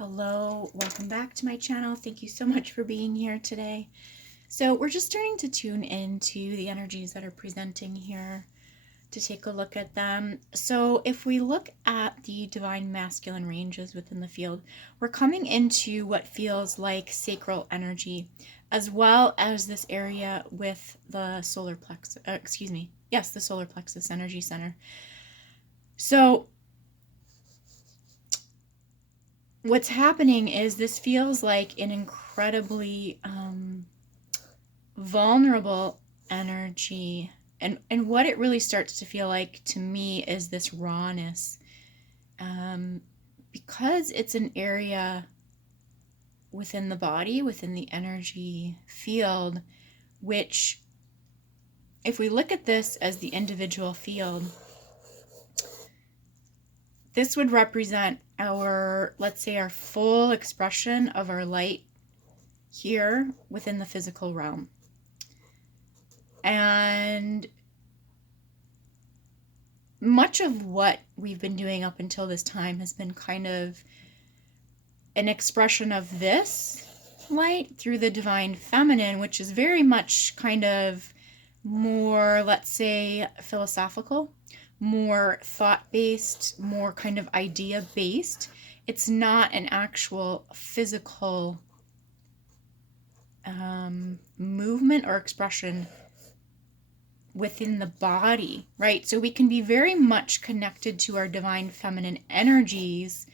Hello, welcome back to my channel. Thank you so much for being here today. So we're just starting to tune into the energies that are presenting here to take a look at them. So if we look at the divine masculine ranges within the field, we're coming into what feels like sacral energy, as well as this area with the solar plexus, the solar plexus energy center. So what's happening is this feels like an incredibly vulnerable energy, and what it really starts to feel like to me is this rawness, because it's an area within the body, within the energy field, which if we look at this as the individual field, this would represent our, let's say, our full expression of our light here within the physical realm. And much of what we've been doing up until this time has been kind of an expression of this light through the divine feminine, which is very much kind of more, let's say, philosophical, more thought-based, more kind of idea-based. It's not an actual physical movement or expression within the body, right? So we can be very much connected to our divine feminine energies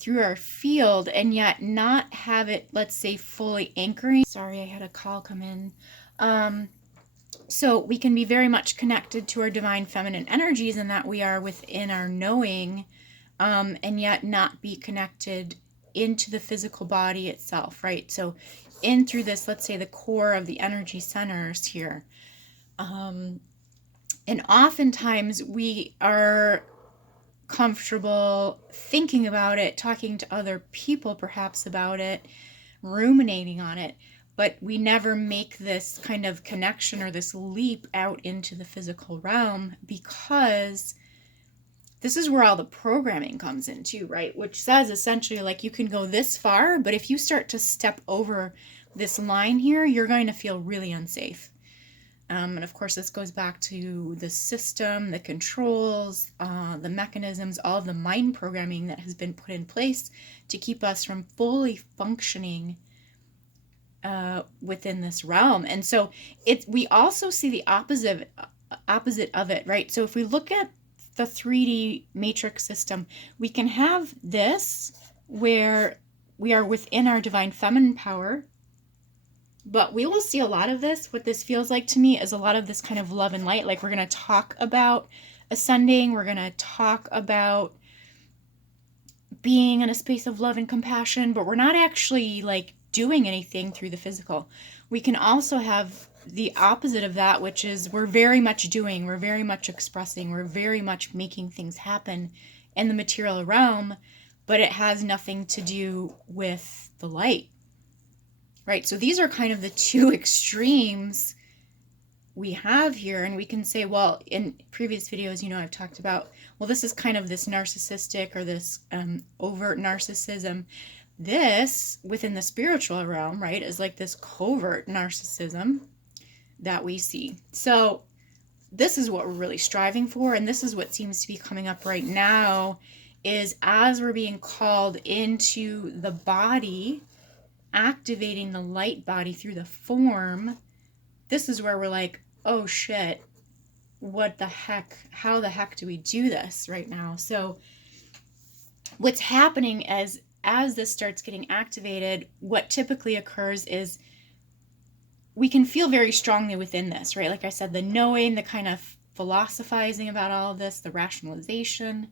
through our field and yet not have it, let's say, fully anchoring. Sorry, I had a call come in. So we can be very much connected to our divine feminine energies and that we are within our knowing, and yet not be connected into the physical body itself, right? So in through this, let's say, the core of the energy centers here. And oftentimes we are comfortable thinking about it, talking to other people perhaps about it, ruminating on it, but we never make this kind of connection or this leap out into the physical realm, because this is where all the programming comes in too, right? Which says essentially like you can go this far, but if you start to step over this line here, you're going to feel really unsafe. And of course, this goes back to the system, the controls, the mechanisms, all of the mind programming that has been put in place to keep us from fully functioning within this realm. And so we also see the opposite of it, right? So if we look at the 3D matrix system, we can have this where we are within our divine feminine power, but we will see a lot of this. What this feels like to me is a lot of this kind of love and light. Like, we're going to talk about ascending. We're going to talk about being in a space of love and compassion, but we're not actually like doing anything through the physical. We can also have the opposite of that, which is we're very much doing, we're very much expressing, we're very much making things happen in the material realm, but it has nothing to do with the light. Right, so these are kind of the two extremes we have here, and we can say, well, in previous videos, you know, I've talked about, well, this is kind of this narcissistic or this overt narcissism. This, within the spiritual realm, right, is like this covert narcissism that we see. So this is what we're really striving for, and this is what seems to be coming up right now, is as we're being called into the body, activating the light body through the form, this is where we're like, oh shit, what the heck, how the heck do we do this right now? So what's happening is, as this starts getting activated, what typically occurs is we can feel very strongly within this, right? Like I said, the knowing, the kind of philosophizing about all of this, the rationalization.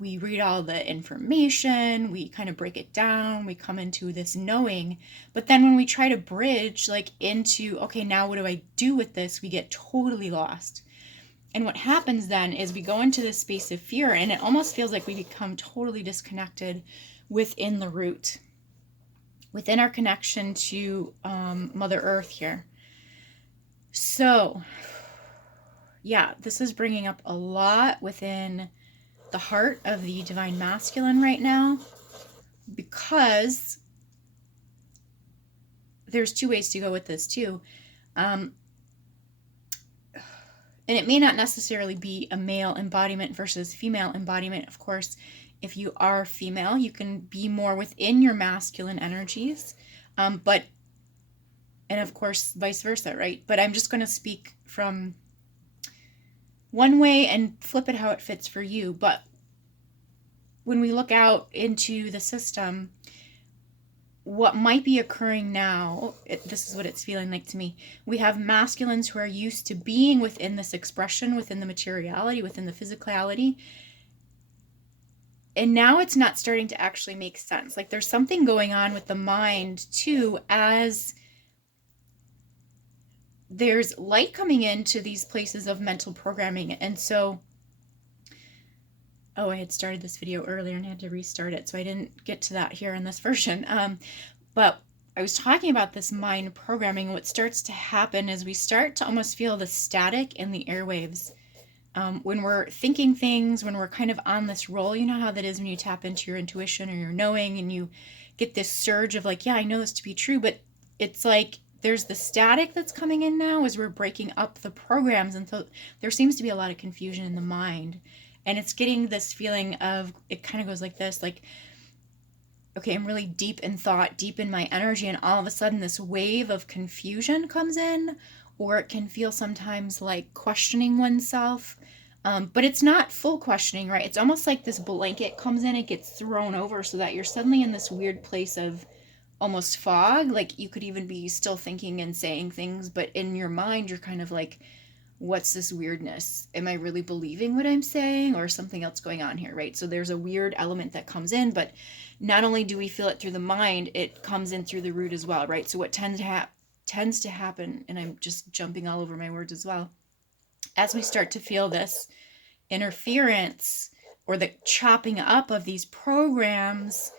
We read all the information, we kind of break it down, we come into this knowing, but then when we try to bridge like into, okay, now what do I do with this, we get totally lost. And what happens then is we go into this space of fear, and it almost feels like we become totally disconnected within the root, within our connection to Mother Earth here. So yeah, this is bringing up a lot within the heart of the divine masculine right now. because there's two ways to go with this too. And it may not necessarily be a male embodiment versus female embodiment. Of course, if you are female, you can be more within your masculine energies. But, and of course, vice versa, right? But I'm just going to speak from one way and flip it how it fits for you. But when we look out into the system, what might be occurring now, this is what it's feeling like to me. We have masculines who are used to being within this expression, within the materiality, within the physicality. And now it's not starting to actually make sense. Like there's something going on with the mind too, as there's light coming into these places of mental programming. And so, oh, I had started this video earlier and had to restart it, so I didn't get to that here in this version. But I was talking about this mind programming. What starts to happen is we start to almost feel the static in the airwaves. When we're thinking things, when we're kind of on this roll, you know how that is when you tap into your intuition or your knowing and you get this surge of like, yeah, I know this to be true, but it's like there's the static that's coming in now as we're breaking up the programs. And so there seems to be a lot of confusion in the mind. And it's getting this feeling of, it kind of goes like this, like, okay, I'm really deep in thought, deep in my energy, and all of a sudden this wave of confusion comes in, or it can feel sometimes like questioning oneself. But it's not full questioning, right? It's almost like this blanket comes in, it gets thrown over so that you're suddenly in this weird place of almost fog. Like you could even be still thinking and saying things, but in your mind, you're kind of like, what's this weirdness? Am I really believing what I'm saying, or something else going on here, right? So there's a weird element that comes in, but not only do we feel it through the mind, it comes in through the root as well, right? So what tends to happen, and I'm just jumping all over my words as well, as we start to feel this interference or the chopping up of these programs,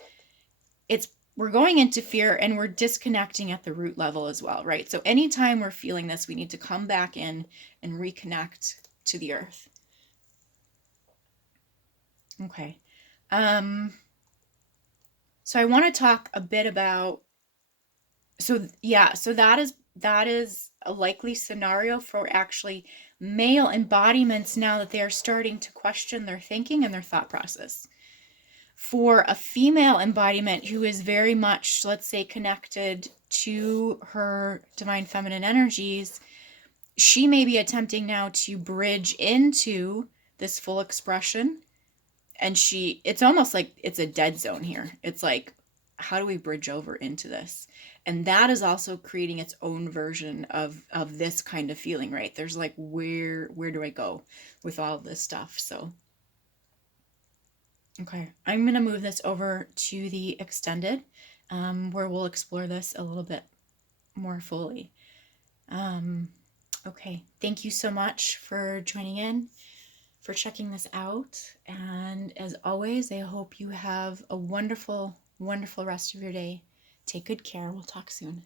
we're going into fear and we're disconnecting at the root level as well, right? So anytime we're feeling this, we need to come back in and reconnect to the earth. Okay. So I want to talk a bit about, so that is a likely scenario for actually male embodiments now that they are starting to question their thinking and their thought process. For a female embodiment who is very much, let's say, connected to her divine feminine energies, she may be attempting now to bridge into this full expression. And it's almost like it's a dead zone here. It's like, how do we bridge over into this? And that is also creating its own version of this kind of feeling, right? There's like, where do I go with all of this stuff? So okay, I'm going to move this over to the extended, where we'll explore this a little bit more fully. Okay, thank you so much for joining in, for checking this out. And as always, I hope you have a wonderful, wonderful rest of your day. Take good care. We'll talk soon.